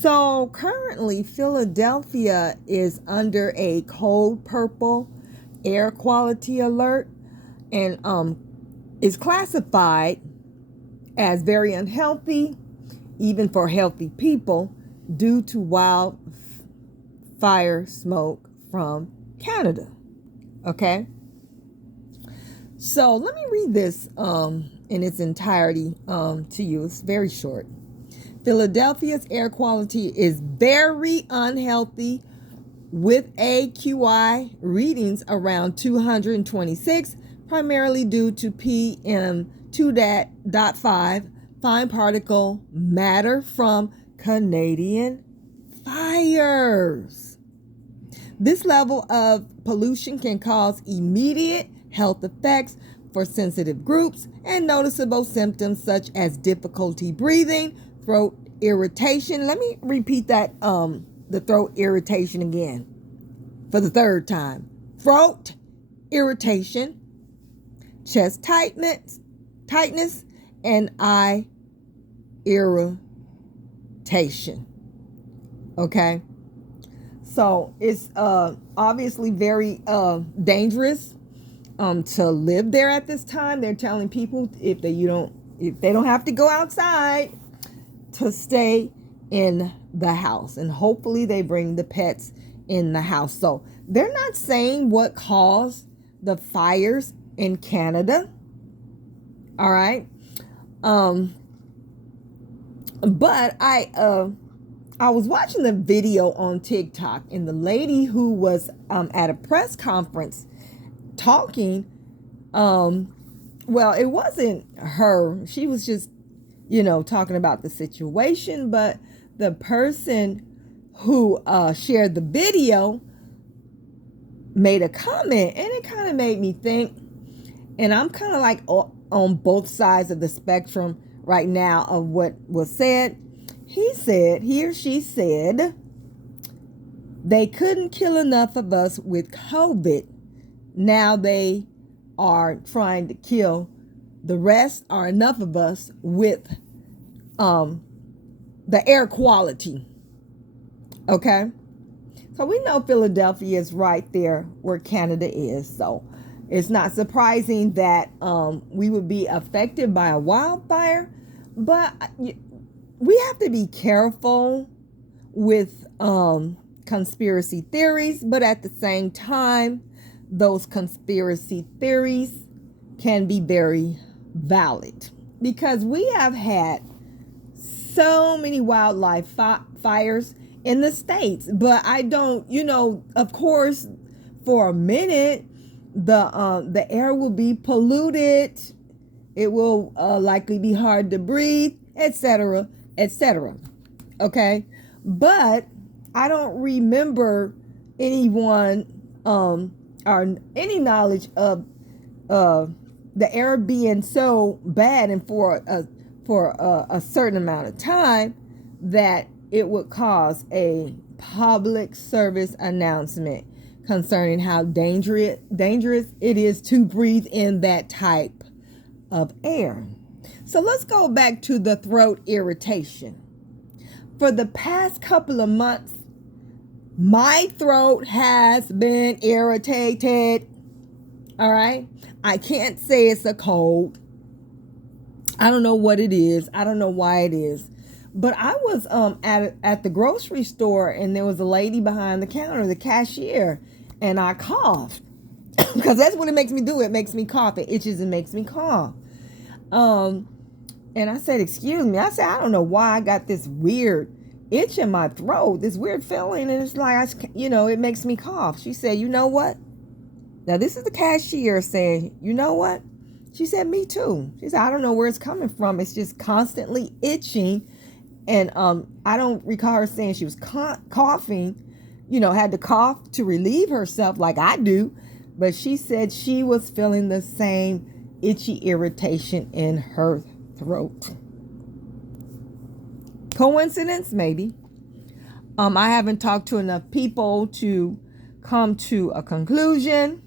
So currently, Philadelphia is under a code purple air quality alert, and is classified as very unhealthy, even for healthy people, due to wildfire smoke from Canada. Okay, so let me read this in its entirety to you. It's very short. Philadelphia's air quality is very unhealthy with AQI readings around 226, primarily due to PM2.5 fine particle matter from Canadian fires. This level of pollution can cause immediate health effects for sensitive groups and noticeable symptoms such as difficulty breathing, throat irritation. Let me repeat that, the throat irritation again for the third time. Throat irritation, chest tightness, and eye irritation. Okay? So it's obviously very dangerous to live there at this time. They're telling people if they don't have to go outside, to stay in the house, and hopefully they bring the pets in the house. So they're not saying what caused the fires in Canada. All right. But I was watching the video on TikTok, and the lady who was at a press conference talking, well, it wasn't her. She was just, talking about the situation, but the person who shared the video made a comment, and it kind of made me think, and I'm kind of like on both sides of the spectrum right now of what was said. He or she said, they couldn't kill enough of us with COVID. Now they are trying to kill the rest, or enough of us, with the air quality. Okay? So we know Philadelphia is right there where Canada is. So it's not surprising that we would be affected by a wildfire. But we have to be careful with conspiracy theories. But at the same time, those conspiracy theories can be very valid, because we have had so many wildlife fires in the States. But I don't, of course, for a minute, the air will be polluted. It will likely be hard to breathe, etc., etc. Okay? But I don't remember anyone or any knowledge of the air being so bad and for a certain amount of time that it would cause a public service announcement concerning how dangerous it is to breathe in that type of air. So let's go back to the throat irritation. For the past couple of months, my throat has been irritated. All right? I can't say it's a cold. I don't know what it is. I don't know why it is. But I was at the grocery store, and there was a lady behind the counter, the cashier, and I coughed. Because that's what it makes me do. It makes me cough. It itches and makes me cough. And I said, excuse me. I said, I don't know why I got this weird itch in my throat, this weird feeling, and it's like, it makes me cough. She said, you know what? Now, this is the cashier saying, you know what? She said, me too. She said, I don't know where it's coming from. It's just constantly itching. And I don't recall her saying she was coughing, had to cough to relieve herself like I do. But she said she was feeling the same itchy irritation in her throat. Coincidence? Maybe. I haven't talked to enough people to come to a conclusion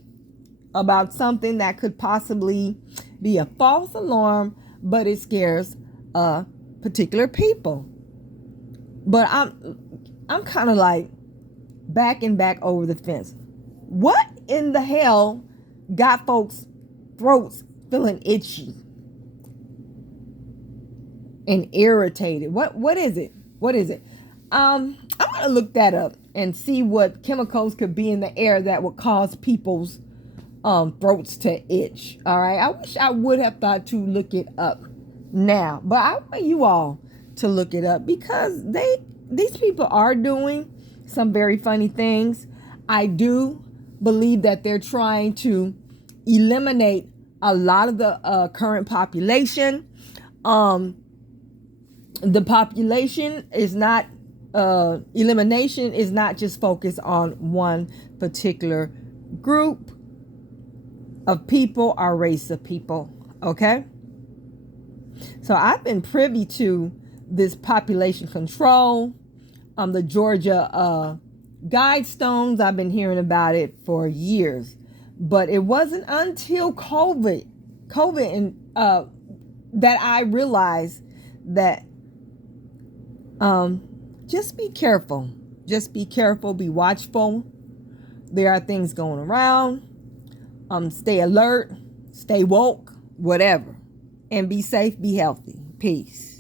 about something that could possibly be a false alarm, but it scares particular people. But I'm kind of like backing back over the fence. What in the hell got folks' throats feeling itchy and irritated? What is it? What is it? I'm gonna look that up and see what chemicals could be in the air that would cause people's throats to itch. All right. I wish I would have thought to look it up now, but I want you all to look it up because these people are doing some very funny things. I do believe that they're trying to eliminate a lot of the current population. The population is not elimination is not just focused on one particular group of people or race of people. Okay, so I've been privy to this population control, the Georgia Guidestones. I've been hearing about it for years, but it wasn't until COVID and that I realized that just be careful. Just be careful. Be watchful. There are things going around. Stay alert. Stay woke. Whatever. And be safe. Be healthy. Peace.